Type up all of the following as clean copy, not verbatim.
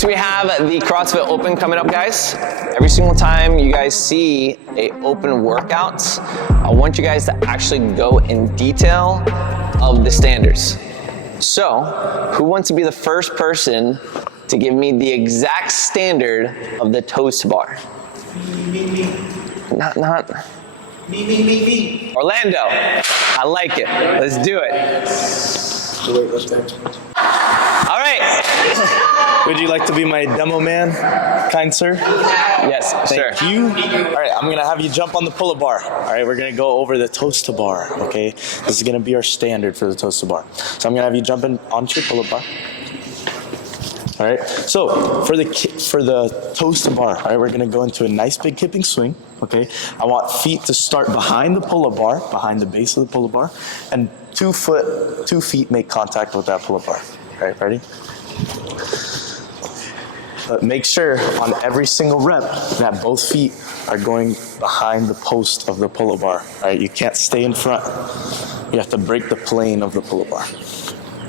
Since we have the CrossFit Open coming up, guys, every single time you guys see a open workout, I want you guys to actually go in detail of the standards. So, who wants to be the first person to give me the exact standard of the toes to bar? Me. Not. Me. Orlando, I like it. Let's do it. Wait, what's that? All right. Would you like to be my demo man, kind sir? Yes, sir. Thank you. All right, I'm gonna have you jump on the pull-up bar. All right, we're gonna go over the toes to bar, okay? This is gonna be our standard for the toes to bar. So I'm gonna have you jump in onto your pull-up bar. All right, so for the toes to bar, all right, we're gonna go into a nice big kipping swing, okay? I want feet to start behind the pull-up bar, behind the base of the pull-up bar, and 2 feet make contact with that pull-up bar. All right, ready? But make sure on every single rep that both feet are going behind the post of the pull-up bar. All right, you can't stay in front. You have to break the plane of the pull-up bar.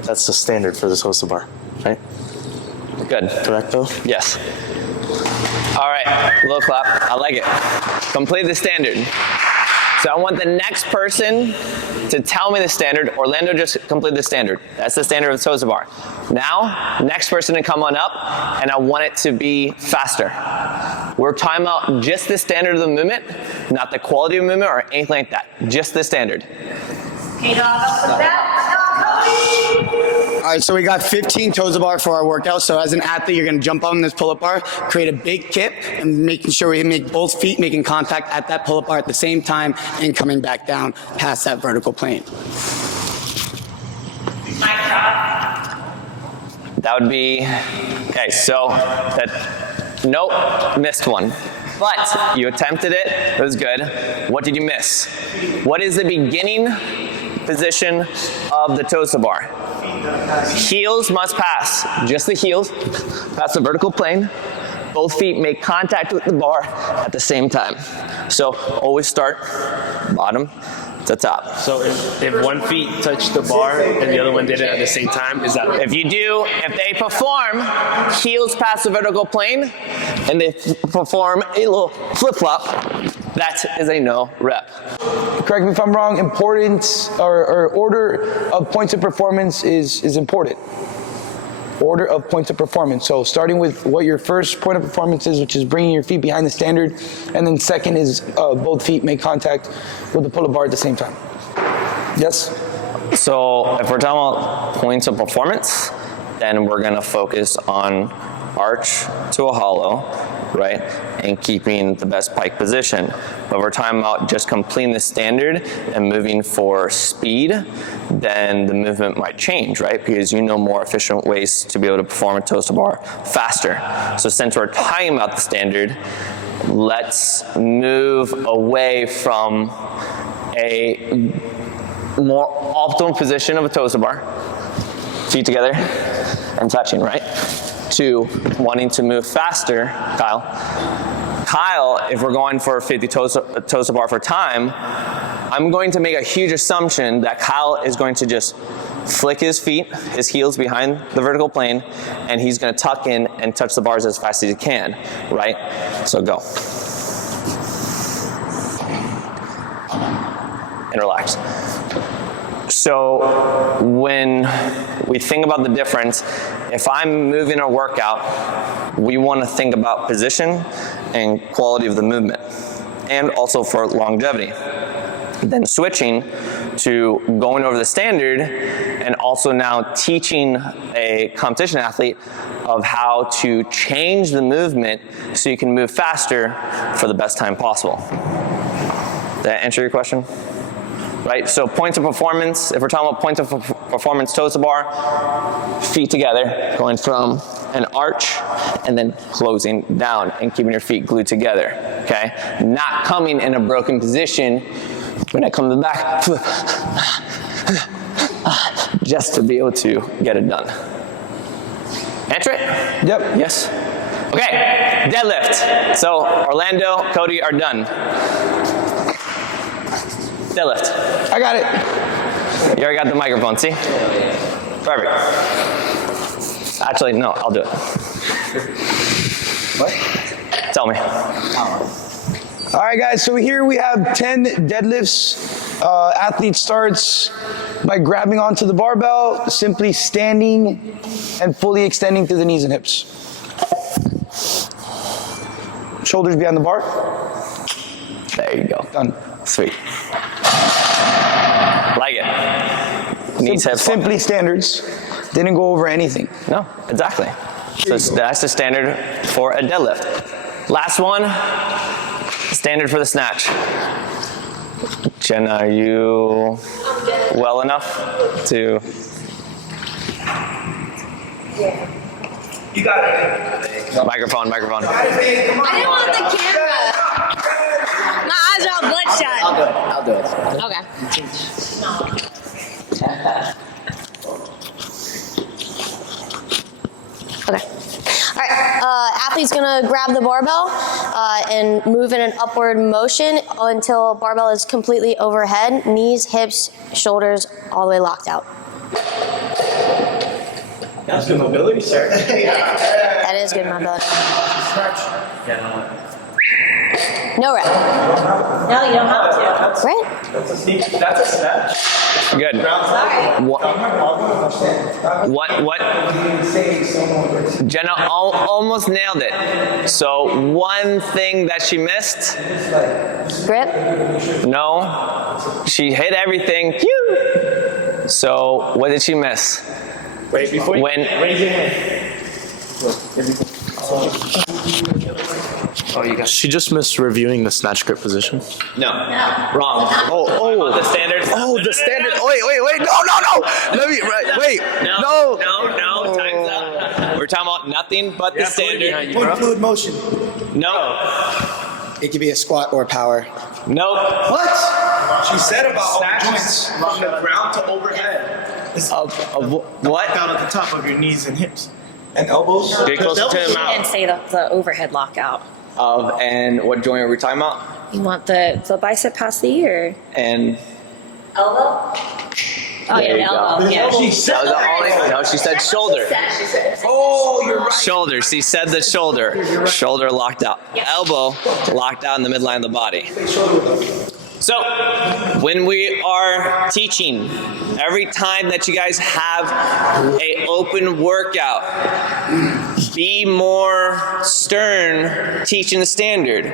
That's the standard for this toes to bar, right? Good. Correct though? Yes. All right, little clap. I like it. Complete the standard. So I want the next person to tell me the standard. Orlando just completed the standard. That's the standard of the toes to bar. Now, next person to come on up, and I want it to be faster. We're talking about just the standard of the movement, not the quality of movement or anything like that. Just the standard. Hey, dog, up with that. All right, so we got 15 toes to bar for our workout. So as an athlete, you're gonna jump on this pull-up bar, create a big kip, and making sure we make both feet making contact at that pull-up bar at the same time and coming back down past that vertical plane. That would be, okay, so nope, missed one. But you attempted it, it was good. What did you miss? What is the beginning position of the toes to bar? Heels must pass, just the heels, pass the vertical plane. Both feet make contact with the bar at the same time. So always start bottom to top. So if one feet touched the bar and the other one did it at the same time, is that? If they perform heels past the vertical plane and they perform a little flip-flop, that is a no rep. Correct me if I'm wrong, importance or order of points of performance is important. Order of points of performance. So starting with what your first point of performance is, which is bringing your feet behind the standard, and then second is both feet make contact with the pull-up bar at the same time. Yes? So if we're talking about points of performance, then we're gonna focus on arch to a hollow, right? And keeping the best pike position. But we're talking about just completing the standard and moving for speed, then the movement might change, right? Because you know more efficient ways to be able to perform a toes to bar faster. So since we're talking about the standard, let's move away from a more optimal position of a toes to bar, feet together and touching, right? To wanting to move faster, Kyle, if we're going for 50 toes to bar for time, I'm going to make a huge assumption that Kyle is going to just flick his feet, his heels behind the vertical plane, and he's gonna tuck in and touch the bars as fast as he can, right? So go. And relax. So when we think about the difference, if I'm moving a workout, we want to think about position and quality of the movement, and also for longevity. Then switching to going over the standard, and also now teaching a competition athlete of how to change the movement so you can move faster for the best time possible. Did that answer your question? Right, so points of performance, if we're talking about points of performance, toes to bar, feet together, going from an arch and then closing down and keeping your feet glued together, okay? Not coming in a broken position when I come to the back, just to be able to get it done. Answer it? Yep. Yes? Okay, deadlift. So Orlando, Cody are done. Deadlift. I got it. You already got the microphone, see? Perfect. Actually, no, I'll do it. Tell me. All right, guys, so here we have 10 deadlifts. Athlete starts by grabbing onto the barbell, simply standing and fully extending through the knees and hips. Shoulders behind the bar. There you go. Done. Sweet. Like it. Knees, hips. Simply standards. Didn't go over anything. No, exactly. So that's the standard for a deadlift. Last one, standard for the snatch. Jenna, are you well enough to? Yeah. You got it. Microphone. I didn't want the camera. My eyes are all bloodshot. I'll do it. Okay. Okay. All right. Athlete's gonna grab the barbell and move in an upward motion until barbell is completely overhead. Knees, hips, shoulders, all the way locked out. That's good mobility, sir. That is good mobility. No rep. No, you don't have to. Right? That's a snatch. Good. What? Jenna almost nailed it. So one thing that she missed. Grip. No. She hit everything. Phew. So what did she miss? Wait, before you raise your hand. She just missed reviewing the snatch grip position. No. Wrong. Oh. The standards. Oh, the standard. Wait. No. Let me, wait. No. Time's up. We're talking about nothing but the standard. Point fluid motion. No. It could be a squat or power. No. What? She said about snatches from the ground to overhead. Of what? Down at the top of your knees and hips. And elbows. Get closer to the And mouth. say the overhead lockout. And what joint are we talking about? You want the bicep past the ear. And Elbow? Oh, There yeah, the you go. elbow. Yeah. that was the only. No, she said shoulder. Oh, you're right. Shoulder. She said the shoulder. Shoulder locked out. Elbow locked out in the midline of the body. So, when we are teaching, every time that you guys have a open workout, be more stern teaching the standard.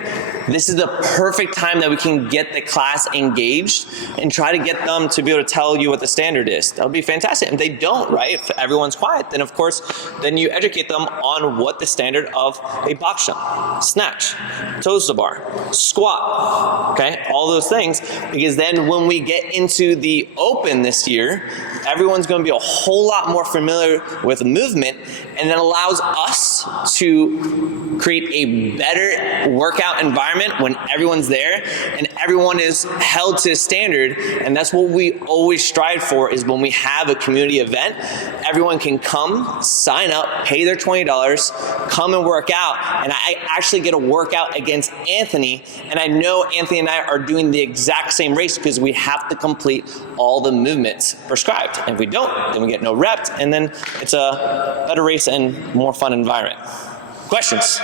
This is the perfect time that we can get the class engaged and try to get them to be able to tell you what the standard is. That would be fantastic. If they don't, right, if everyone's quiet, then of course, then you educate them on what the standard of a box jump, snatch, toes to bar, squat, okay, all those things, because then when we get into the open this year, everyone's going to be a whole lot more familiar with movement, and that allows us to create a better workout environment when everyone's there and everyone is held to a standard. And that's what we always strive for, is when we have a community event, everyone can come, sign up, pay their $20, come and work out, and I actually get a workout against Anthony, and I know Anthony and I are doing the exact same race because we have to complete all the movements prescribed. And if we don't, then we get no reps, and then it's a better race and more fun environment. Questions?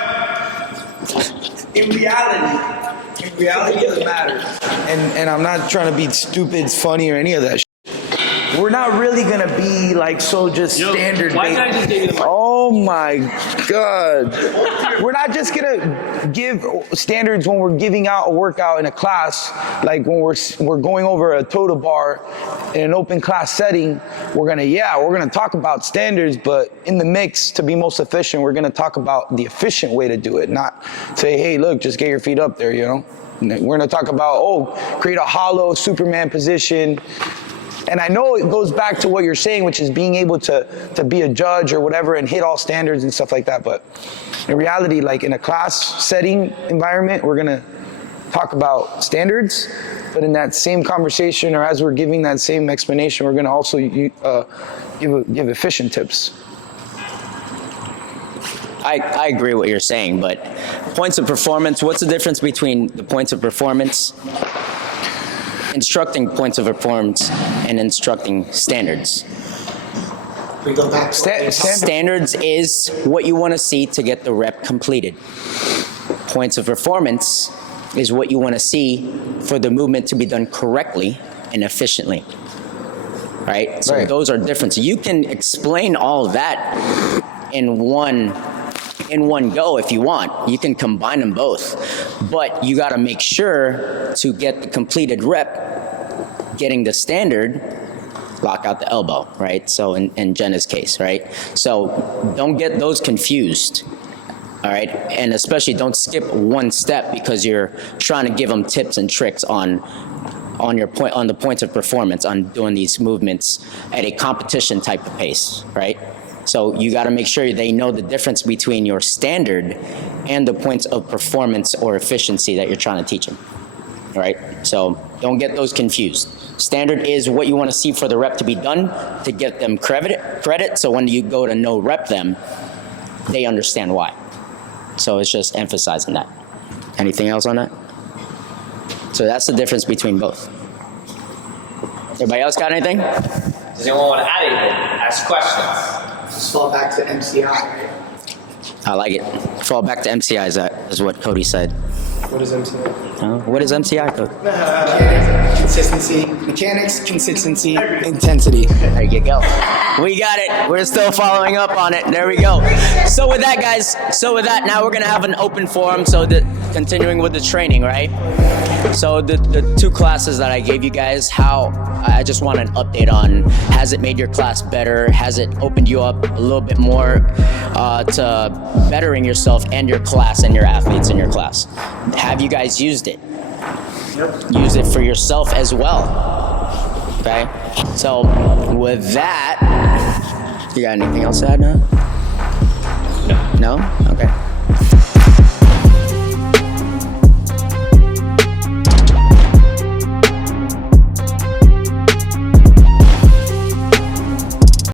In reality it matters. And I'm not trying to be stupid, funny, or any of that. We're not really gonna be like so just standard. Why did I just give you the mic? Oh my God. We're not just gonna give standards when we're giving out a workout in a class, like when we're going over a toe to bar in an open class setting. We're gonna talk about standards, but in the mix, to be most efficient, we're gonna talk about the efficient way to do it, not say, hey, look, just get your feet up there, you know? We're gonna talk about, create a hollow Superman position. And I know it goes back to what you're saying, which is being able to be a judge or whatever and hit all standards and stuff like that. But in reality, like in a class setting environment, we're gonna talk about standards, but in that same conversation, or as we're giving that same explanation, we're gonna also give efficient tips. I agree what you're saying, but points of performance, what's the difference between the points of performance, instructing points of performance, and instructing standards? We go back. Standards is what you want to see to get the rep completed. Points of performance is what you want to see for the movement to be done correctly and efficiently. Right? So Right. those are different. So you can explain all that in one go if you want. You can combine them both. But you got to make sure to get the completed rep, getting the standard, lock out the elbow, right? So in Jenna's case, right? So don't get those confused. All right, and especially don't skip one step because you're trying to give them tips and tricks on the points of performance on doing these movements at a competition type of pace, right? So you got to make sure they know the difference between your standard and the points of performance or efficiency that you're trying to teach them. All right, so don't get those confused. Standard is what you want to see for the rep to be done to get them credit. So when you go to no rep them, they understand why. So it's just emphasizing that. Anything else on that? So that's the difference between both. Everybody else got anything? Does anyone want to add anything? Ask questions. Just fall back to MCI. I like it. Fall back to MCI is what Cody said. What is MCI? What is MCI, Cody? Consistency, mechanics, consistency, intensity. There you go. We got it. We're still following up on it. There we go. So with that, guys, now we're going to have an open forum, continuing with the training, right? So the two classes that I gave you guys, I just want an update on, has it made your class better? Has it opened you up a little bit more to bettering yourself and your class and your athletes in your class? Have you guys used it? Yep. Use it for yourself as well. Okay? So with that, you got anything else to add now? No? Okay.